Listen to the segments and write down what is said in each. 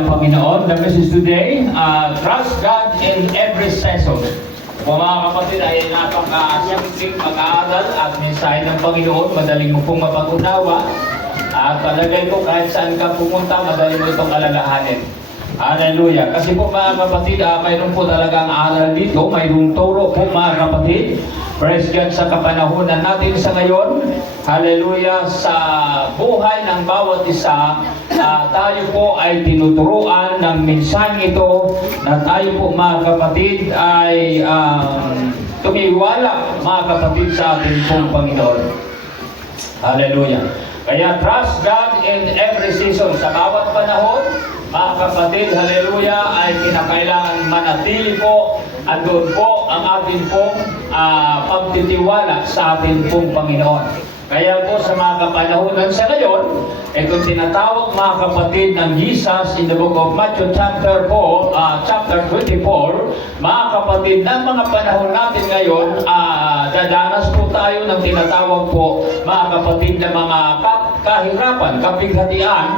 ng Panginoon. The message today, trust God in every season. Kung mga kapatid ay napakasimpleng pag-aaral at mensahe ng Panginoon, madaling mo pong mapag-unawa. At palagay ko kahit saan ka pumunta, madaling mo itong alalahanin. Hallelujah. Kasi po mga kapatid, mayroon po talagang aral dito, mayroong turo po mga kapatid. Praise God sa kapanahunan natin sa ngayon. Hallelujah. Sa buhay ng bawat isa, tayo po ay tinuturuan ng minsan ito na tayo po mga kapatid ay tumiwala mga kapatid sa ating pong Panginoon. Hallelujah. Kaya trust God in every season. Sa bawat panahon, mga kapatid, hallelujah, ay kinakailangan manatili po, andun po ang ating pong pagtitiwala sa ating pong Panginoon. Kaya po sa mga kapanahunan sa ngayon, itong tinatawag mga kapatid ng Jesus in the book of Matthew chapter 24, mga kapatid, ng mga panahon natin ngayon, dadanas po tayo ng tinatawag po mga kapatid na mga kahirapan, kapighatian.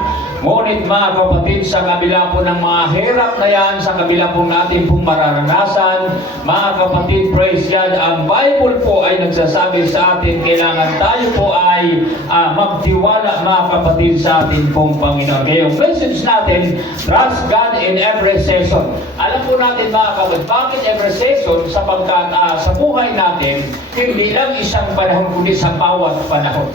Ngunit mga kapatid, sa kabila po ng mga hirap na yan, sa kabila po natin pong mararanasan, mga kapatid, praise God, ang Bible po ay nagsasabi sa atin, kailangan tayo po ay magtiwala mga kapatid sa atin pong Panginoon. Kaya yung message natin, trust God in every season. Alam po natin mga kapatid, bakit every season? Sapagkat sa buhay natin, hindi lang isang panahon, kundi sa bawat panahon.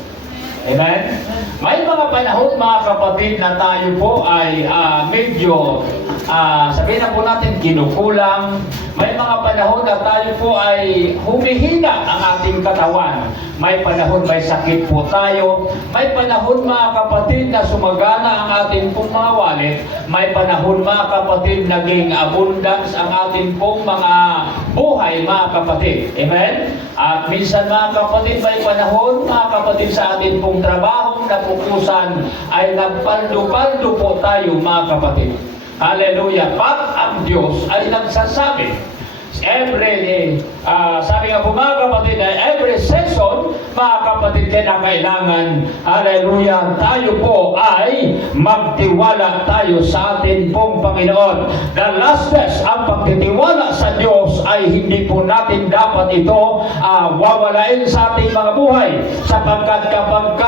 Amen? May mga panahon mga kapatid na tayo po ay medyo sabihin na po natin kinukulang. May mga panahon na tayo po ay humihina ang ating katawan. May panahon may sakit po tayo. May panahon mga kapatid na sumagana ang ating pong mga wallet. May panahon mga kapatid naging abundance ang ating pong mga buhay mga kapatid. Amen? At minsan mga kapatid may panahon mga kapatid sa ating pong trabahong napupusan ay nagpaldo-paldo po tayo mga kapatid. Hallelujah. Pag ang Diyos ay nagsasabi, sabi nga po mga kapatid, every season, mga kapatid, kailangan, hallelujah, tayo po ay magtiwala tayo sa atin pong Panginoon. The last test, ang pagtitiwala sa Diyos ay hindi po natin dapat ito wawalain sa ating mga buhay. Sapagkat kapag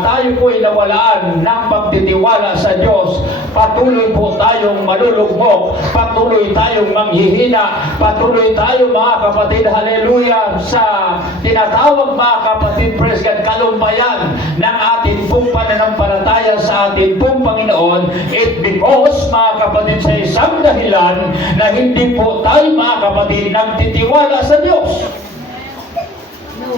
tayo po ay nawalaan ng pagtitiwala sa Diyos, patuloy po tayong malulugmok, patuloy tayong manghihina, patuloy tayo mga kapatid, hallelujah, sa tinatawag mga kapatid, praise God, kalumpayan ng ating pong pananampalataya sa ating pong Panginoon. It because mga kapatid sa isang dahilan na hindi po tayo mga kapatid nagtitiwala sa Diyos.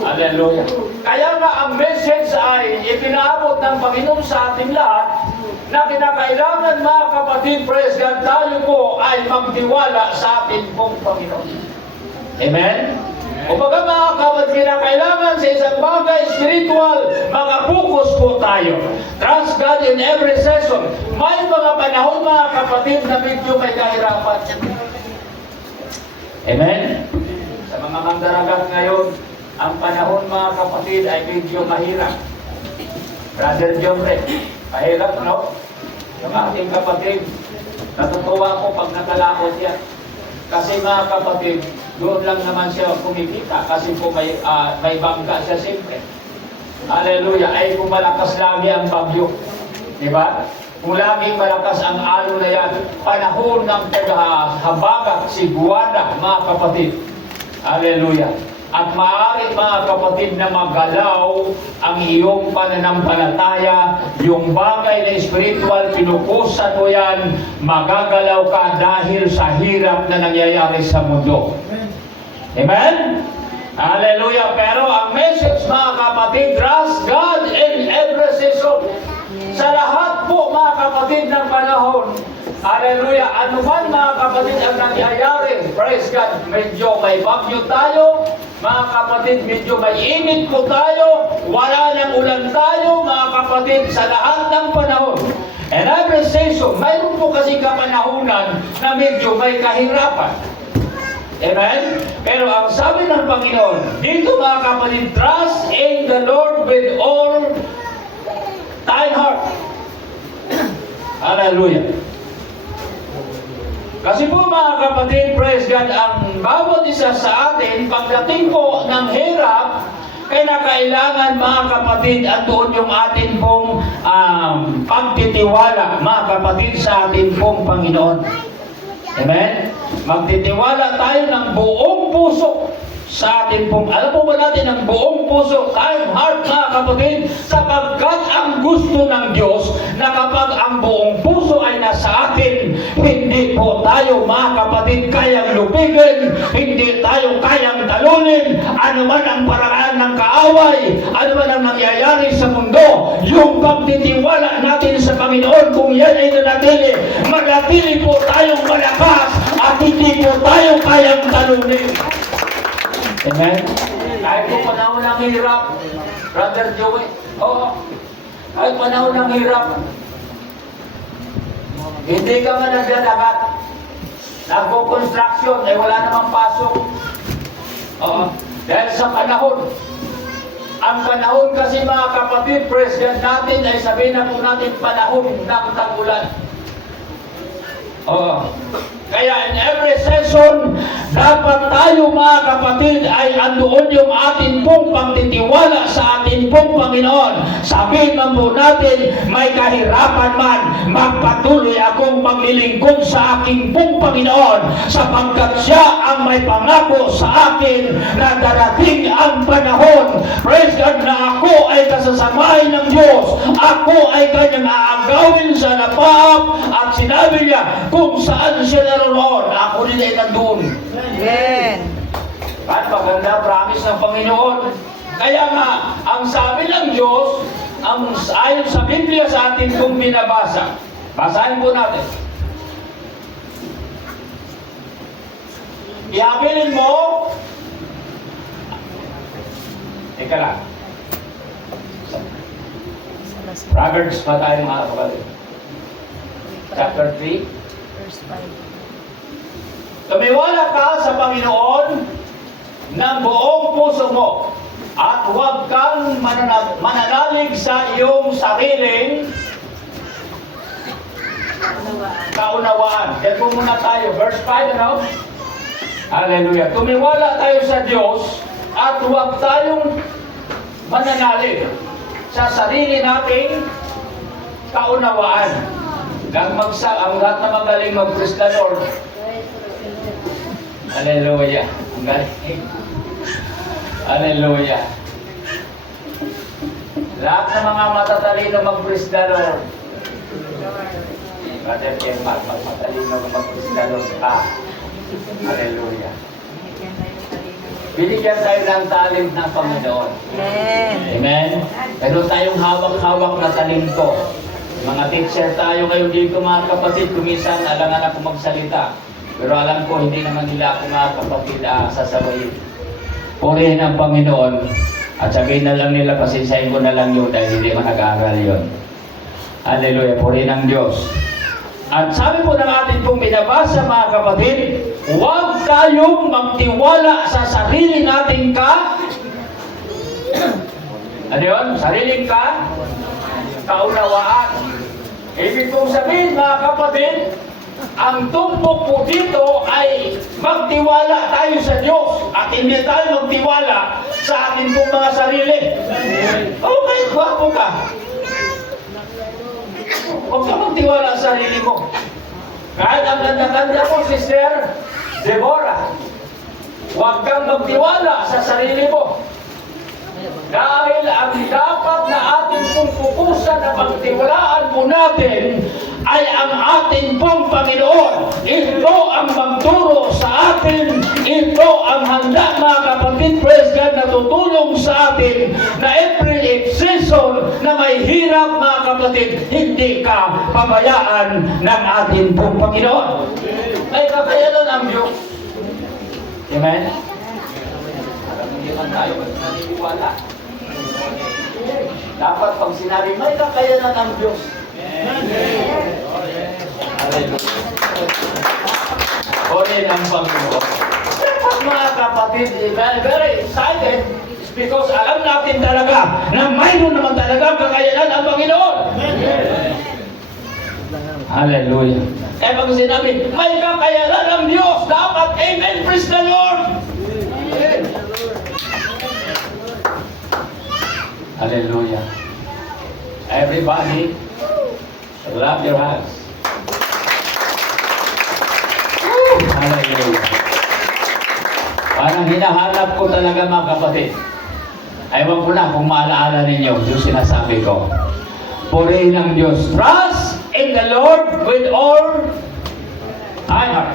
Hallelujah. Kaya nga ang message ay ipinaabot ng Panginoon sa ating lahat na kinakailangan mga kapatid, praise God, tayo po ay magtiwala sa ating pong Panginoon. Amen? O baga mga kapatid, kinakailangan sa isang bagay spiritual, makapokus po tayo. Trust God in every season. May mga panahon mga kapatid na medyo may kahirapan. Amen? Sa mga mandaragat ngayon, ang panahon mga kapatid ay medyo mahirap. Brother John Ray, mahirap, no? Yung ating kapatid, natutuwa ko pag nakalakot yan. Kasi mga kapatid, doon lang naman siya kumikita kasi po may bangka siya siyempre. Hallelujah. Ay kung malakas lagi ang bagyo. Diba? Kung laging malakas ang alon na yan, panahon ng paghahabagak si Guada, mga kapatid. Hallelujah. At maaari mga kapatid na magalaw ang iyong pananampalataya, yung bagay na spiritual, pinukusan mo yan, magagalaw ka dahil sa hirap na nangyayari sa mundo. Amen? Hallelujah! Pero ang message mga kapatid, trust God in every season. Sa lahat po mga kapatid ng panahon, hallelujah, ano man mga kapatid ang nangyayari, praise God, medyo may bagyo tayo, mga kapatid, medyo may init po tayo, wala nang ulan tayo, mga kapatid, sa lahat ng panahon. And every season, mayroon po kasi kapanahunan na medyo may kahirapan. Amen? Pero ang sabi ng Panginoon, dito mga kapatid, trust in the Lord with all thine heart. Hallelujah. Kasi po mga kapatid, praise God, ang bawat isa sa atin, pagdating po ng hirap, kailangan mga kapatid, andoon yung atin pong pagtitiwala, mga kapatid, sa atin pong Panginoon. Amen? Magtitiwala tayo ng buong puso sa atin pong, alam po ba natin ang buong puso, time, heart, mga kapatid, sapagkat ang gusto ng Diyos na kapag ang buong puso ay nasa atin, hindi po tayo mga kapatid kayang lupigin, hindi tayo kayang talunin, ano man ang paraan ng kaaway, ano man ang nangyayari sa mundo, yung pagtitiwala natin sa Panginoon, kung yan ay manatili po tayong malakas at hindi po tayo kayang talunin. Amen? Kahit po panahon ng hirap, Brother Joey, kahit panahon ng hirap, hindi ka man nagdadagat, nagpo-construction, wala namang pasok. Dahil sa panahon, ang panahon kasi mga kapatid, president natin ay sabihin na po natin panahon ng tag-ulan. Kaya in every session, dapat tayo mga kapatid ay andoon yung atin pong pagtitiwala sa atin pong Panginoon. Sabihin man po natin, may kahirapan man, magpatuloy akong maglilingkod sa aking pong Panginoon, sapagkat siya ang may pangako sa akin na darating ang panahon, praise God, na ako ay kasasamahin ng Diyos, ako ay kanyang aagawin sa napaap, at sinabi niya kung saan siya naroon, ako din ay nandun. Amen. At maganda promise ng Panginoon. Kaya nga, ang sabi ng Diyos, ayon sa Biblia sa atin kung binabasa, basahin po natin. Ihabilin mo, teka lang, Proverbs pa tayo mga kapatid. Chapter 3. Verse 5. Tumiwala ka sa Panginoon ng buong puso mo at huwag kang mananalig sa iyong sariling kaunawaan. Yan po muna tayo. Verse 5, ano? Hallelujah. Tumiwala tayo sa Diyos at huwag tayong mananalig sa sarili nating kaunawaan. Ang lahat na magaling mag-praise the Lord. Hallelujah. Ang galing. Hallelujah. Lahat ng mga matatalino mag-praise the Lord. Brother Ken, matalino mag-praise the Lord ka. Hallelujah. Binigyan tayo ng talent ng Panginoon. Amen. Amen? Meron tayong hawak-hawak na talento. Mga teacher tayo ngayon dito mga kapatid, kumisan alangan ako magsalita. Pero alam ko hindi naman nila ako mga kapatid sasabayin. Purihin ang Panginoon at sabihin na lang nila, pasinsahin ko na lang yun dahil hindi man nag-aaral yun. Hallelujah, purihin ang Diyos. At sabi po ng atin pong binabasa mga kapatid, huwag tayong magtiwala sa sarili nating ano yun? Sariling kaunawaan. Ibig kong sabihin mga kapatid, ang tumbok po dito ay magtiwala tayo sa Diyos at hindi tayo magtiwala sa ating pong mga sarili. Okay, gwapo ka. Huwag ka magtiwala sa sarili mo. Kahit ang ganda-ganda mo, Sister Deborah, huwag kang magtiwala sa sarili mo. Dahil ang dapat na ating pong pupusan na pagtiwalaan po natin ay ang ating pong Panginoon. Ito ang magturo sa atin. Ito ang handa mga kapatid, praise God, na tutulong sa atin na every season na may hirap mga kapatid, hindi ka pabayaan ng ating pong Panginoon. May kakayanan ang Diyos. Amen? Alam mo naman tayo, naniniwala. Dapat pag sinabi, may kakayanan ang Diyos. Hallelujah. Kunin ang Panginoon. Dapat mga kapatid, very excited because alam natin talaga na mayroon naman talaga kakayanan ang Panginoon. Hallelujah. Kaya pag sinabi, may kakayanan ng Diyos, dapat, amen, praise the Lord. Hallelujah. Everybody, clap your hands. Hallelujah. Parang hinahanap ko talaga mga kapatid. Ewan ko na kung maalaala ninyo yung sinasabi ko. Purihin ang Diyos. Trust in the Lord with all thy heart.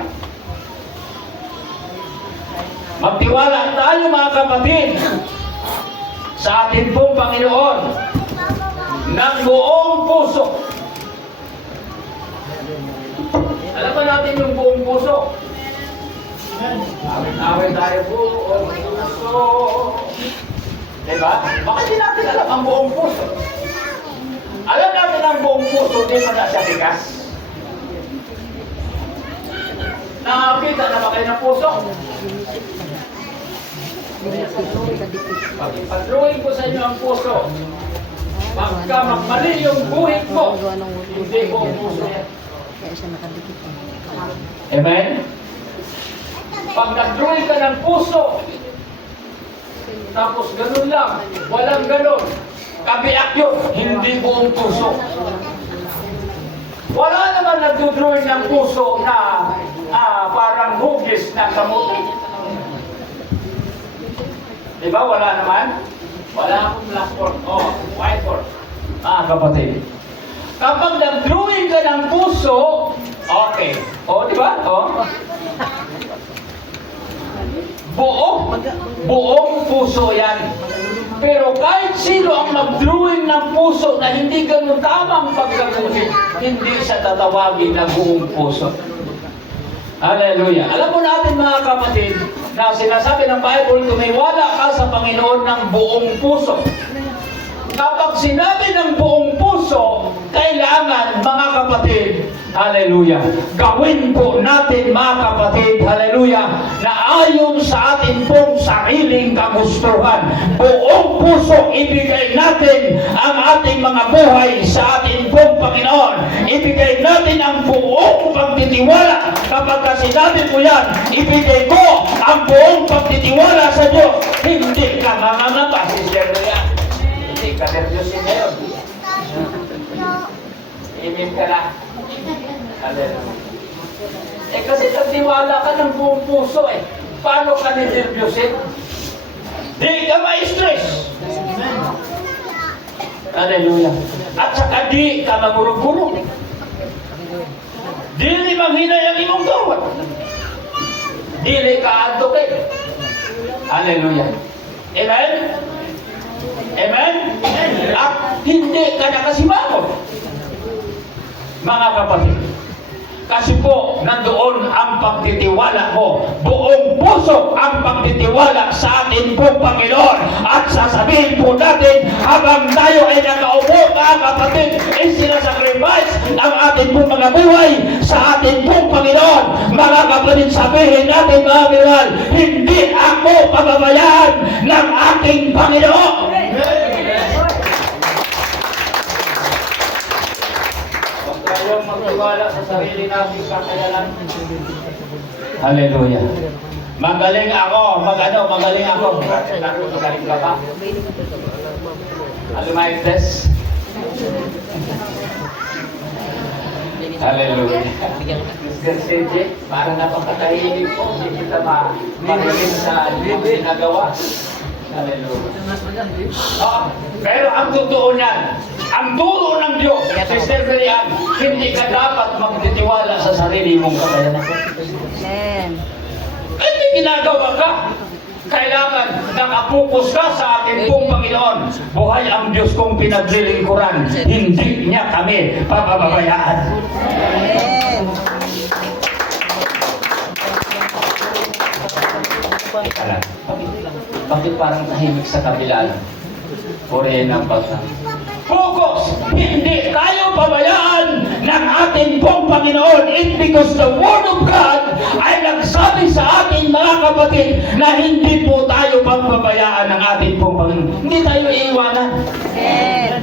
Magtiwala tayo mga kapatid sa ating pong Panginoon ng buong puso. Alam ba natin yung buong puso? Awit-awit tayo buong puso. Diba? Baka di natin alam ang buong puso. Alam natin ang buong puso, di pa na siya tigas. Nakakita na ba kayo ng puso? Pag-drawing ko sa inyo ang puso, pagka magmali yung buhit mo, hindi buong puso yan. Amen? Pag nag-drawing ka ng puso, tapos ganun lang, walang ganun, kabiyak yun, hindi buong puso. Wala naman nag-drawing ng puso na parang hugis na kamuti. Diba? Wala naman? Wala akong blackboard. Oh, whiteboard. Kapatid. Kapag nag-drawing ka ng puso, okay. Oh, diba? Oh. Buong puso yan. Pero kahit sino ang mag-drawing ng puso na hindi ganun tamang pagkagulit, hindi siya tatawagin na buong puso. Hallelujah. Alam mo natin mga kapatid, na sinasabi ng Bible, tumiwala ka sa Panginoon ng buong puso. Kapag sinabi ng buong puso, kailangan mga kapatid, hallelujah, gawin po natin mga kapatid, hallelujah, na ayon sa ating pong sariling kagustuhan. Buong puso, ibigay natin ang ating mga buhay sa ating pong Panginoon. Ibigay natin ang buong pagtitiwala. Kapag sinabi mo yan, ibigay mo ang buong pagtitiwala sa Diyos. Hindi ka mangangamba, sister na yan. Hindi ka nervyosin ngayon. Imin ka na. Hallelujah. Kasi nagtiwala ka ng buong puso eh. Paano ka nervyosin? Di ka ma-stress. Hallelujah. At saka di ka magurog-gurog. Dili manghinay ang imong gawat. Dili ka advocate. Hallelujah. Amen? Amen? At hindi ka nakasimangon. Mga kapatid, kasi po, nandoon ang pagtitiwala mo. Buong puso ang pagtitiwala sa ating pong Panginoon. At sasabihin po natin, habang tayo ay nakaupo, mga kapatid, isinasacrifice ang ating pong mga buhay sa ating pong Panginoon. Mga kapatid, sabihin natin, mga kapatid, hindi ako pababayaan ng ating Panginoon. Huwag magtiwala sa sarili natin kakayanan. Hallelujah. Magaling ako. Magaling ako. Magaling ka ba? Ano may test? Hallelujah. Mr. CJ, para napakatahimik po. Hindi kita magaling sa ginagawa. Hallelujah. Pero ang totoo niyan, ang turo ng Diyos, Sister Miriam, hindi ka dapat magtitiwala sa sarili mong kakayanan. Amen. Hindi ginagawa ka. Kailangan nakapokus ka sa ating pong Panginoon. Buhay ang Diyos kong pinaglilingkuran. Hindi niya kami pababayaan. Amen. Bakit parang tahimik sa kabila? Purihin ang bata. Focus! Hindi tayo pabayaan ng ating pong Panginoon. It's because the Word of God ay nagsabi sa ating mga kapatid na hindi po tayo pababayaan ng ating pong Panginoon. Hindi tayo iiwanan. Amen.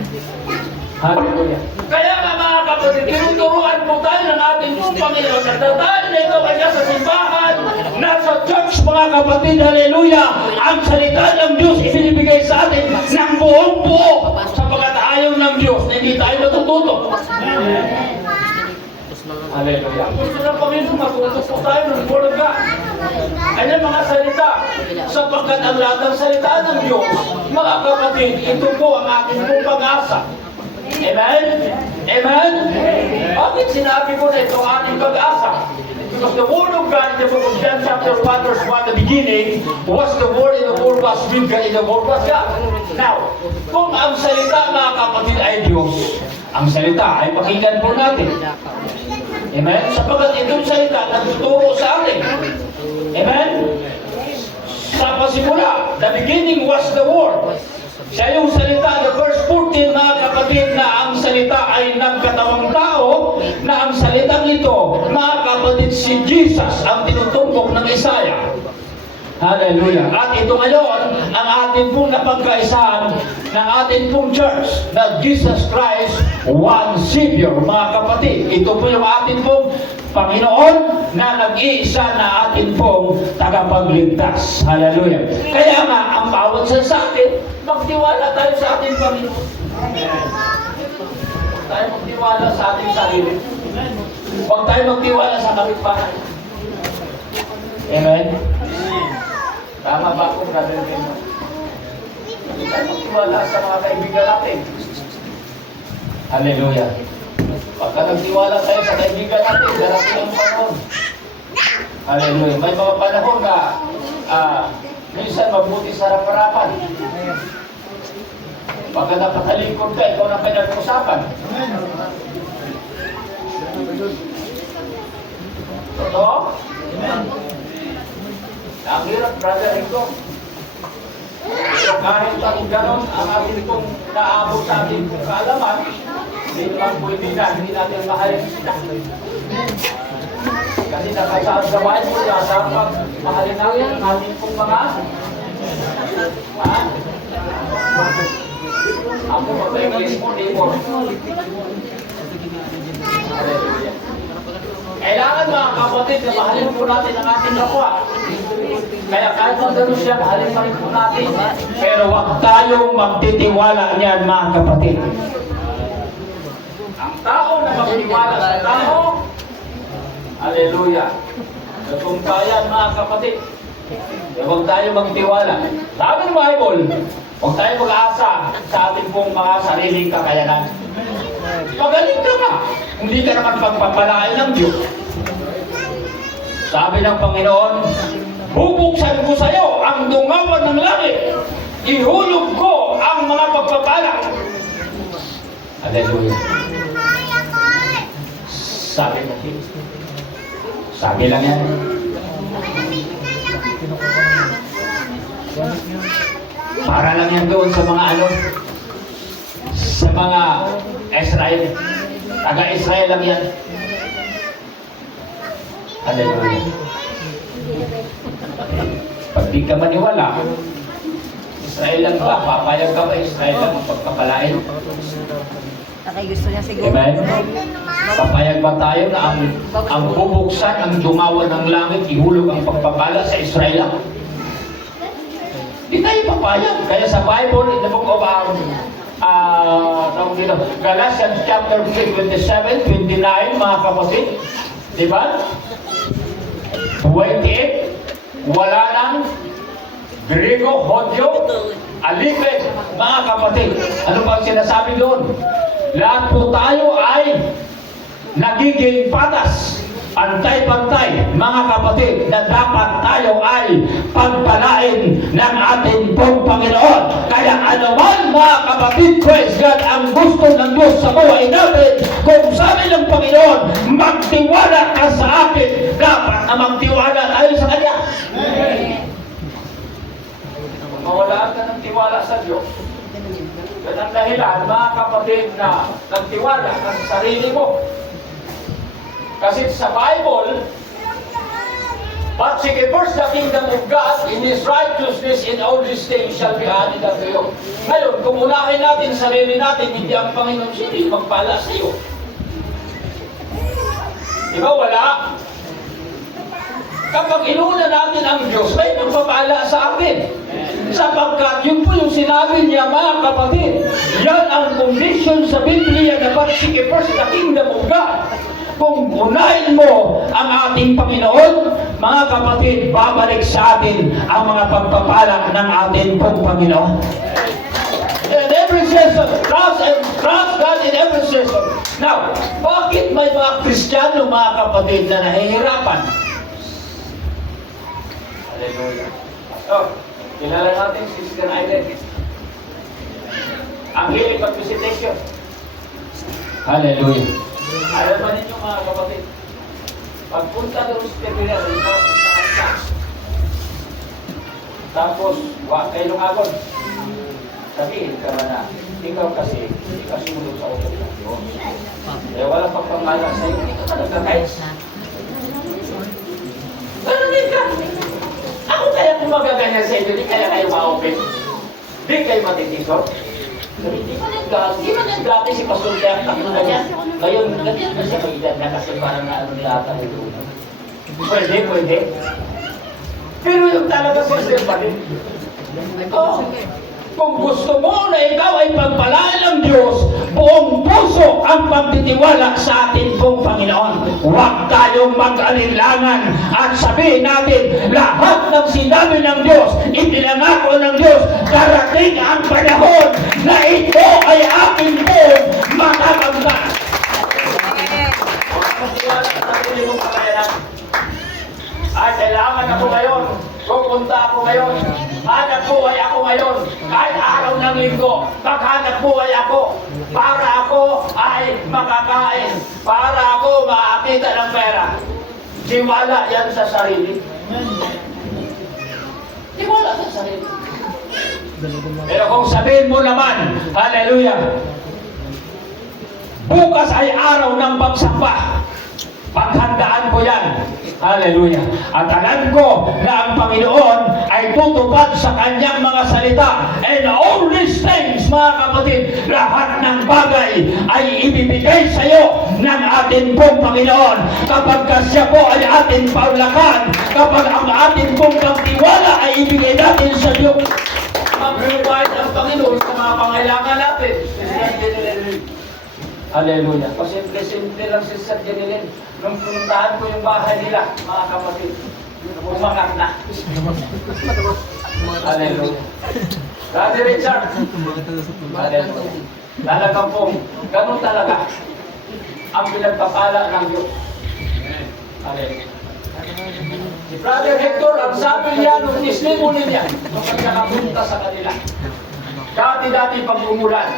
Hallelujah. Kaya nga mga kapatid, kapatid, tinuturuan po tayo ng ating pong Panginoon. Nagdadaan na ito kanya sa simbahan, nasa church mga kapatid, hallelujah. Ang salita ng Diyos ibinibigay sa atin ng buong buo sapagkat ayaw ng Diyos na hindi tayo natututo. Hallelujah. Gusto ng Panginoon, matuto po tayo ng Word of God. Ayan mga salita, sapagkat ang lahat ng salita ng Diyos, mga kapatid, ito po ang ating pong pag-asa. Amen? Amen? Bakit sinabi ko na ito ang ating pag-asa? Because the Word of God in the book of John chapter 1 verse 1, the beginning was the Word, and the Word was with God, and the Word was God. Now, kung ang salita mga kapatid ay Diyos, ang salita ay pakinggan po natin. Amen? Sapagkat itong salita nagtuturo sa atin. Amen? Sa pasimula, the beginning was the Word. Siya yung salita, the verse 14 mga kapatid, na ang salita ay nagkatawang tao, na ang salitang ito, mga kapatid, si Jesus ang tinutumbok ng Isaiah. Hallelujah. At ito ngayon, ang ating pong napagkaisahan ng ating pong church, na Jesus Christ, one Savior, mga kapatid. Ito po yung ating pong Panginoon na nag-iisa na ating pong tagapagligtas. Hallelujah. Kaya nga, ang bawat sa atin, magtiwala tayo sa ating Panginoon. Huwag tayo magtiwala sa ating sarili. Huwag tayo magtiwala sa kapitbahay. Amen? Tama ba kung brother Timo? Huwag tayo magtiwala sa mga kaibigan natin. Hallelujah. Pagka nagtiwala tayo sa kaibigan natin, darating ang panahon. Hallelujah. May mga panahon na minsan mabuti sa harap-harapan. Pagka napatalikod ka, ikaw na pinag-usapan. Totoo? Ang hirap, brother Rico. So kahit pang ganon ang ating pong naabot sa ating pong kaalaman, hindi naman pwede na, hindi natin mahalin sila. Kasi nakasaad sa Bible, dapat mahalin natin ang ating pong mga ako mag-English mo, di mo. Kailangan mga kapatid na mahalin po natin ang ating kapwa. Kaya kahit magdano siya, mahalin pa rin po natin. Pero huwag tayong magtitiwala niyan mga kapatid. Ang tao na magtiwala sa tao, hallelujah. Natungkayan mga kapatid. Huwag tayo magtiwala. Sabi ng Bible, huwag tayo mag-aasa sa ating pong mga sariling kakayanan. Magaling ka ba? Hindi ka naman pagpapalain ng Diyos. Sabi ng Panginoon, bubuksan ko sa iyo ang dungawan ng langit. Ihulog ko ang mga pagpapala. Hallelujah. Sabi lang yan. Para lang yan doon sa mga sa mga Israel. Taga-Israel lang yan. Hallelujah. Pag di ka maniwala, Israel lang ba? Papayag ka ba? Israel lang ang pagpapalain. Gusto niya siguro. Amen? Papayag ba tayo na ang bubuksan, ang dumawan ng langit, ihulog ang pagpapala sa Israel lang? Hindi tayo papayag. Kaya sa Bible, in the book of Galatians chapter 3, 27, 29, mga kapatid. Diba? 28, wala nang Griego, Hodyo, Alipet, mga kapatid. Ano ba sinasabi doon? Lahat po tayo ay nagiging patas. Antay-pantay, mga kapatid, na dapat tayo ay pagpalain ng ating pong Panginoon. Kaya anuman, mga kapatid, praise God, ang gusto ng Diyos sa buhay natin, kung sabi ng Panginoon, magtiwala ka sa akin, dapat na magtiwala tayo sa Kanya. Kung mawalaan ka ng tiwala sa Diyos, yan ang dahilan, mga kapatid, na nagtiwala ka sa sarili mo. Kasi sa Bible, but seek first the kingdom of God, in His righteousness, in all these things shall be added unto you. Ngayon, kung unahin natin sarili natin, hindi ang Panginoon sino magpala sa iyo. Di ba wala? Kapag inuna natin ang Diyos, may magpapala sa atin. Sapagkat yun po yung sinabi niya, mga kapatid, yan ang condition sa Biblia na seek first the kingdom of God. Kung unahin mo ang ating Panginoon, mga kapatid, babalik sa atin ang mga pagpapala ng ating pong Panginoon. In every season, trust God in every season. Now, bakit may mga Kristiyano, mga kapatid, na nahihirapan? Hallelujah. So, kilala natin si Sister Aileen. Ang hilig pag-visitation. Hallelujah. Alam ba ninyo, mga kapatid? Pagpunta doon sa Tepilia, puntahan ka. Tapos, wag kayo lungagon. Sabihin ka ba na, ikaw kasi, hindi ka sumunod sa utos ng Diyos. Kaya walang pagpamala sa iyo, hindi ka ka nagkakais. Ganunin ka. Ako kaya kung magaganyan sa inyo, di kaya kayo ma-open. Di kayo matitisor. Di ba nag-grabe si Pastor Jack? Ako ganyan. Ngayon, ganyan na siya mag-ilan na kasi parang na ano nilata ito. Pwede. Pero yung talaga sister pa rin. Oh, kung gusto mo na ikaw ay pagpalaan ng Diyos, buong puso ang pagtitiwala sa ating pong Panginoon. Huwag tayong mag-alinlangan at sabihin natin, lahat ng sinabi ng Diyos, ipinangako ng Diyos, darating ang panahon na ito ay akin pong matatanggap. Ay, kailangan ako ngayon. Pupunta ako ngayon. Hanap buhay ako ngayon. Kahit araw ng linggo, maghanap buhay ako. Para ako ay makakain. Para ako makakita ng pera. Tiwala yan sa sarili. Tiwala sa sarili. Pero kung sabihin mo naman, hallelujah, bukas ay araw ng pagsamba. Paghandaan ko yan. Hallelujah. At alam ko na ang Panginoon ay tutupad sa kanyang mga salita. And all these things, mga kapatid, lahat ng bagay ay ibibigay sa iyo ng ating pong Panginoon. Kapag siya po ay ating paulakan, kapag ang ating pong pagtiwala ay ibigay natin sa Diyos, mag-provide ang Panginoon sa mga pangailangan natin. Hallelujah. Pasimple-simple lang si Sir Janilin. Nung puntahan ko yung bahay nila, mga kapatid, umangat na. Hallelujah. Brother Richard. Hallelujah. Talagang po, ganun talaga ang pinagpapala ng Diyos. Hallelujah. Si Brother Hector, ang sabi niya nung testimony niya, nung pagkakapunta sa kanila, dati-dati pag umulan,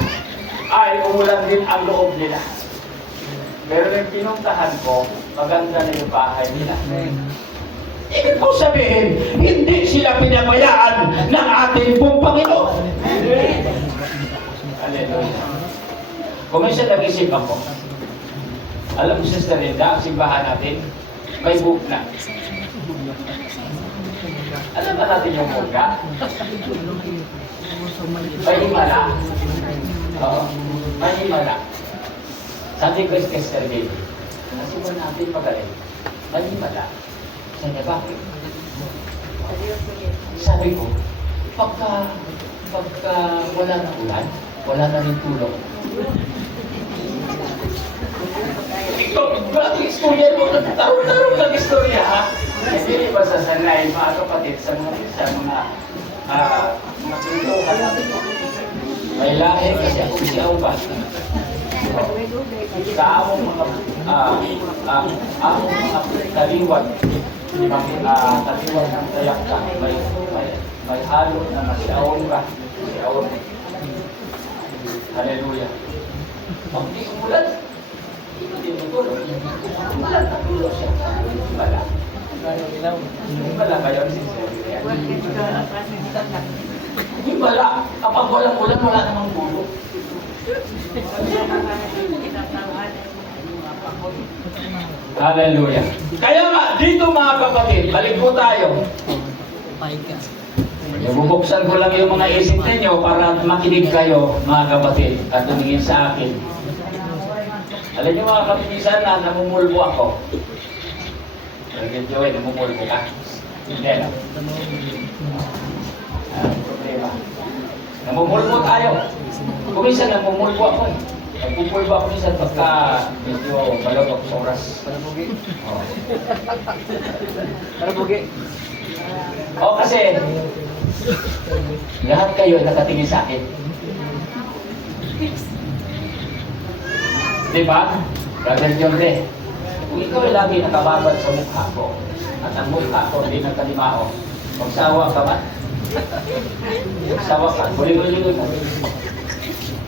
ay umulan din ang loob nila. Pero nang pinuntahan ko, maganda na yung bahay nila. Ibig ko sabihin, hindi sila pinabayaan ng ating pong Panginoon. Hallelujah. Kung minsan nag-isip ako, alam mo, Sister Linda, ang simbahan natin, may bukna. Alam ba natin yung bukna? May himala. Oo, may himala. Sabi ko kay Sister Baby, kasi mo natin magaling. May himala. Sabi niya, bakit? Sabi ko, pagka wala na ulan, wala na rin tulog. Ito, grabe istorya mo. Tarong-tarong lang istorya, ha? Hindi ba sasanay, mga kapatid, sa mga pintuhan natin. May lahi kasi ako si Auba. Sa among mga taliwan, taliwan ng Tayakta, may halo na si Auba. Si Auba. Hallelujah. Pag di umulan, ito din natulog. Umulan, natulog siya. Himala. Himala ba yun, Sister? Himala. Kapag walang ulan, wala namang gulo. Hallelujah. Kaya nga, dito mga kapatid, balik po tayo. Bubuksan ko lang yung mga isip ninyo para makinig kayo, mga kapatid, at tumingin sa akin. Alam niyo mga kapinisan na namumulbo ako. Brother Joey, namumulbo ka? Hindi, no? Problema. Namumulbo tayo. Kung minsan namumulbo ako eh. Nagpupulbo ako minsan pagka medyo malawag sa oras. Oh. Kasi lahat kayo nakatingin sa akin. Diba? Brother John Ray, kung ikaw ay lagi nakababad sa mukha ko at ang mukha ko hindi nagkalimao, magsawa ka ba? Magsawa ka, huli-huli mo.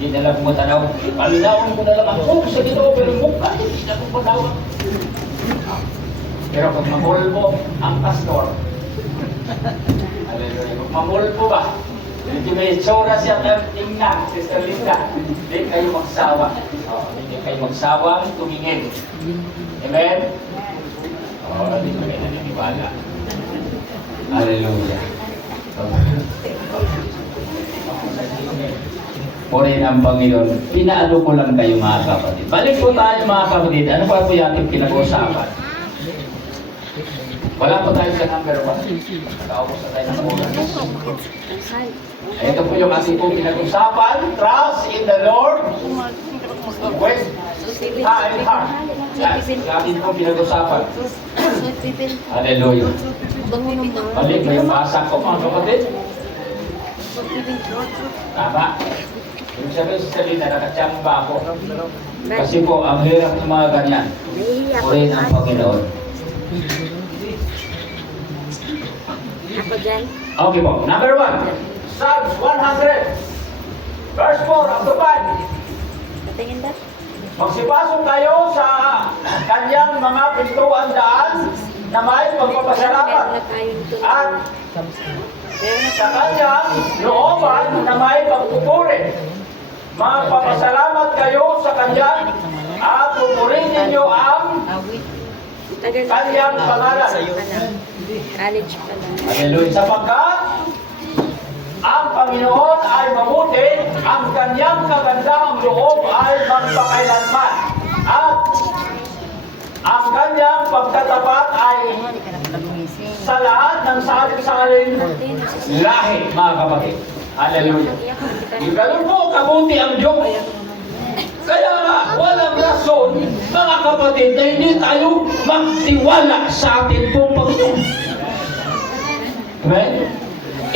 Hindi na lang mo tanaw. Palinawin ko na lang ako sa ginoo, pero mukha hindi na kong patawa. Pero pag mamulbo ang pastor, hallelujah, pag mamulbo ba, hindi may itsura siya ng tingnan, Sister Linda, hindi kayo magsawa. Hindi kayo magsawang tumingin. Amen? Hindi kayo naniniwala. Hallelujah. Purihin ang Panginoon. Pinaano ko lang kayo mga kapatid. Balik po tayo mga kapatid. Ano pa po yung ating pinag-uusapan? Wala po tayo sa number 1. Nakaubos na tayo ng oras. Ito po yung ating po pinag-uusapan. Trust in the Lord with heart and heart. Yung ating po pinag-uusapan. Hallelujah. Balik mo yung basa ko mga kapatid. Tama. Yung sabi sa salita, nakachamba ako. Kasi po, ang hirap ng mga ganyan. Purihin ang Panginoon. Ako dyan. Okay po. Number 1. Psalms 100. Verse 4 of the Bible. Katingin ba? Magsipasok tayo sa kanyang mga pintuan daan na may pagpapasalamat. At sa kanyang looban na may pagpupuri. Magpapasalamat kayo sa kanya at pupurihin ninyo ang kanyang pangalan. College pa lang. Hallelujah. Sapagkat ang Panginoon ay mabuti, ang kanyang kagandahang loob ay magpakailanman. At ang kanyang pagtatapat ay sa lahat ng saling-saling lahi, mga kapatid. Hallelujah. Ganun po kabuti ang Diyos. Kaya nga, walang rason, mga kapatid, na hindi tayo magtiwala sa ating pong Panginoon. Right?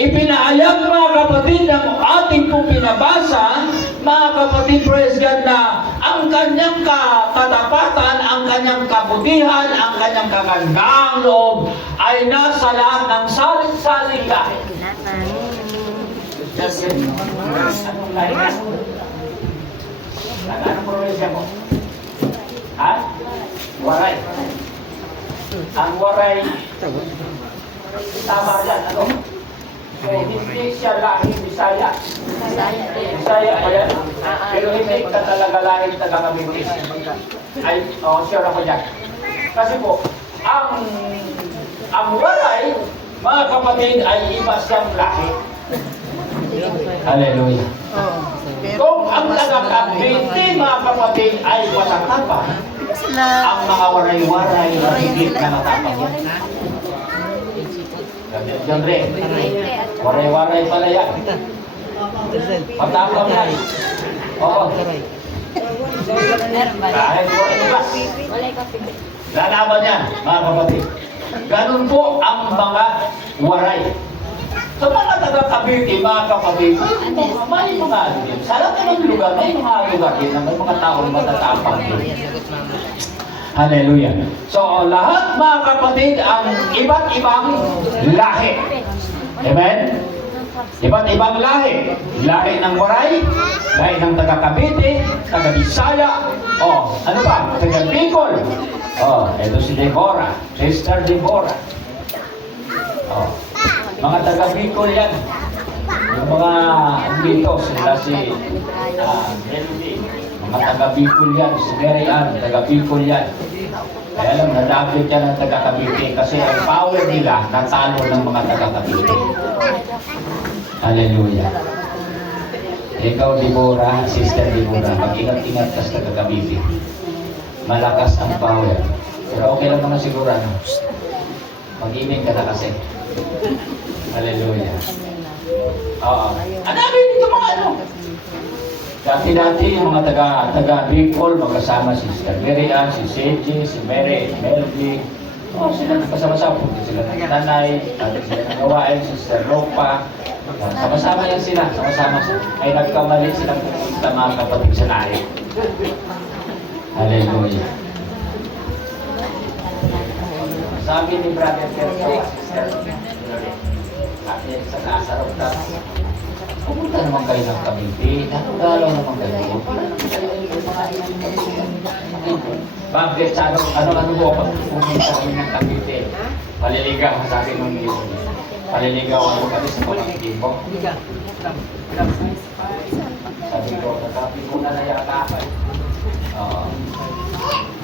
Ipinahayag, mga kapatid, ng ating pong pinabasa, mga kapatid, praise God, na ang kanyang katapatan, ang kanyang kabutihan, ang kanyang kagandahang loob ay nasa lahat ng saling-saling lahi. Anong lahi ka? Anong probinsya mo? Ha? Waray. Ang waray, tama yan, ano? So, hindi siya lahi Bisaya. Bisaya ba yan? Pero hindi ka talaga lahi taga-Kamitis. Ay, sure ako dyan. Kasi po, ang waray, mga kapatid, ay iba siyang lahi. Hallelujah. Kung ang taga-Cavite, mga kapatid, ay matatapang, ang mga waray-waray na higit na matapang yan. John Ray, waray-waray pala yan. Matapang yan. Oo. Kahit waray-ibas. Lalaban yan, mga kapatid. Ganun po ang mga waray. Sa mga taga-Cavite, mga kapatid, may mga sa lahat ng lugar, may mga lugar din na may mga taong matatapang din. Hallelujah. So, lahat mga kapatid, ang iba't ibang lahi. Amen? Iba't ibang lahi. Lahi ng Waray, lahi ng taga-Cavite, taga-Bisaya, ano pa? Taga-Bicol. Ito si Deborah, Sister Deborah. Mga taga-Bicol yan. Yung mga dito, sila si Melody. Mga taga-Bicol yan. Si Mary Ann, taga-Bicol yan. Kaya alam, nadapit yan ang taga-Cavite kasi ang power nila natalo ng mga taga-Cavite. Hallelujah. Ikaw, Deborah, Sister Deborah, mag-ingat-ingat ka sa taga-Cavite. Malakas ang power. Pero okay lang naman siguro, ano? Mag-imin ka na kasi. Hallelujah. Oo. Ang dami dito mga ano. Dati-dati yung mga taga Bicol, magkasama si Sister Mary Ann, si Seiji, si Mary, Melody. Oh, sila nagkasama-sama. Punta sila ng nanay, dati sila ng gawain, si Sister Ropa. Sama-sama yan sila, sama-sama sila. Ay nagkamali silang pupunta mga kapatid sa nari. Hallelujah. Sabi ni Brother Terzo, Sister Mary, sa Lazaro, pumunta naman kayo ng Cavite, natugalaw naman kayo. Bakit sa ano po, pag pumunta kayo ng Cavite, paliligaw, sabi nung yun. Paliligaw ano kami sa pamangkin mo. Sabi ko, kakapi ko na yata.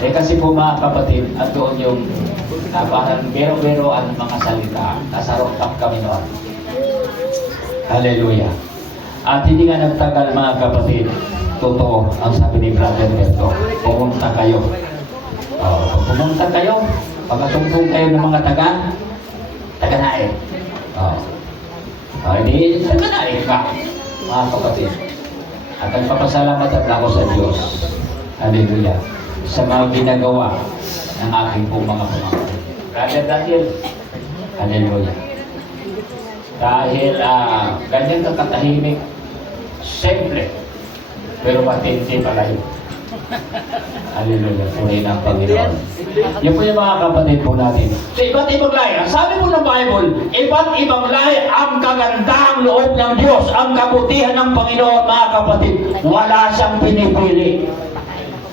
Kasi po mga kapatid, at doon yung parang bero-bero ang mga salita, nasa rooftop kami noon. Hallelujah. At hindi nga nagtagal mga kapatid, totoo ang sabi ni Brother Berto, pumunta kayo. Pumunta kayo, pagkasumpong kayo ng mga taga-nain. Hindi taga-nain ka, mga kapatid. At nagpapasalamat at ako sa Diyos. Hallelujah. Sa mga ginagawa ng aking pong mga pamangkin. Brother Daniel, hallelujah. Dahil ganyan ka katahimik, simple, pero matindi pala yun. Hallelujah, puri ng Panginoon. Yan po yung mga kapatid po natin. Sa iba't ibang lahi, sabi po ng Bible, iba't ibang lahi ang kagandahang loob ng Diyos, ang kabutihan ng Panginoon, mga kapatid. Wala siyang pinipili.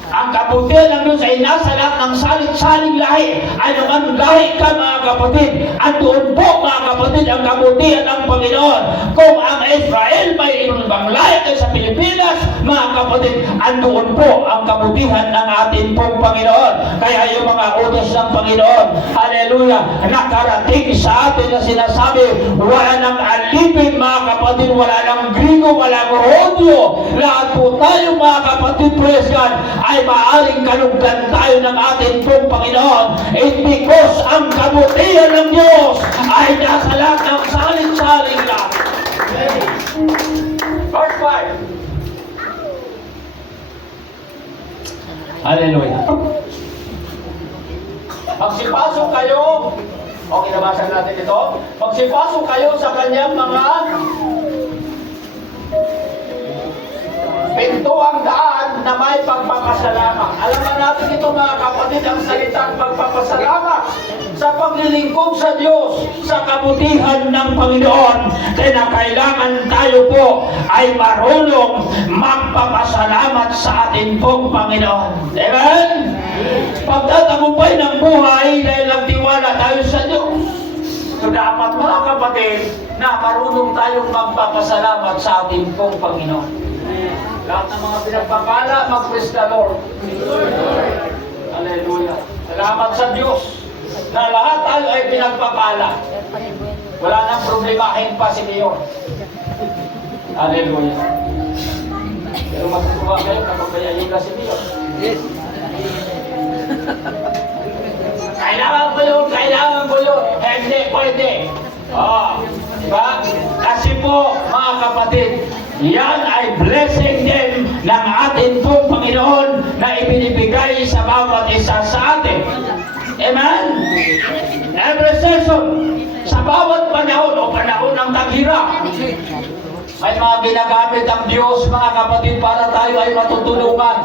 Ang kabutihan ng Diyos ay nasa lahat ng salit-saling lahi. Ay naman lahi ka mga kapatid. At doon po mga kapatid ang kabutihan ng Panginoon. Kung ang Israel may ibang lahi ay sa Pilipinas, mga kapatid, andoon po ang kabutihan ng ating pong Panginoon. Kaya yung mga utos ng Panginoon, hallelujah, nakarating sa atin na sinasabi, wala nang alipin mga kapatid, wala nang Grigo, wala nang Rodyo. Lahat po tayo mga kapatid, praise God, ay maaaring kalugdan tayo ng ating pong Panginoon. It's because ang kabutihan ng Diyos ay nasa lahat ng saling-saling lahat. Verse 5. Hallelujah. Magsipasok kayo, okay, nabasa natin ito. Magsipasok kayo sa kanyang mga pintuang daan na may pagpapasalamat. Alam na natin ito mga kapatid, ang salitang pagpapasalamat sa paglilingkod sa Diyos, sa kabutihan ng Panginoon. Kaya kailangan tayo po ay marunong magpapasalamat sa ating pong Panginoon. Amen? Pagtatagumpay ng buhay dahil nagtiwala tayo sa Diyos. So dapat mga kapatid na marunong tayong magpapasalamat sa ating pong Panginoon. Lahat ng mga pinagpapala, mag-praise the Lord. Hallelujah. Salamat sa Diyos na lahat tayo ay pinagpapala. Wala nang problemahin pa si Mayor. Hallelujah. Pero matutuwa kayo kapag bayayin ka si Mayor. Yes. Kailangan ko yun. Hindi, pwede. Diba? Kasi po, mga kapatid, yan ay blessing din ng ating pong Panginoon na ibinibigay sa bawat isa sa atin. Amen? Every season, sa bawat panahon o panahon ng taghirap, may mga ginagamit ang Diyos, mga kapatid, para tayo ay matutulungan.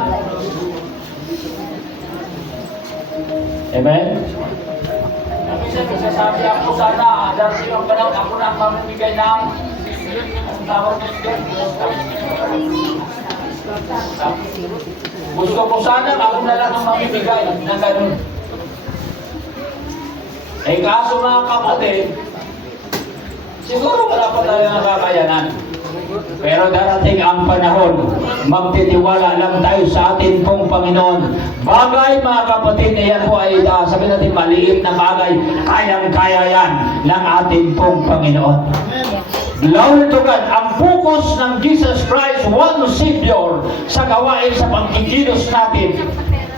Amen? Sabi ako sana, dahil yung panahon ako na ang mamimigay ng gusto ko sana ako na lang ang mamimigay ng ganun. Kaso mga kapatid, siguro wala pa tayo nakakayanan. Pero darating ang panahon, magtitiwala lang tayo sa ating pong Panginoon. Bagay mga kapatid na yan po ay sabihin natin maliit na bagay, kayang-kaya yan ng ating pong Panginoon. Glory to God. Ang focus ng Jesus Christ, one Savior, sa gawain sa pagkikilos natin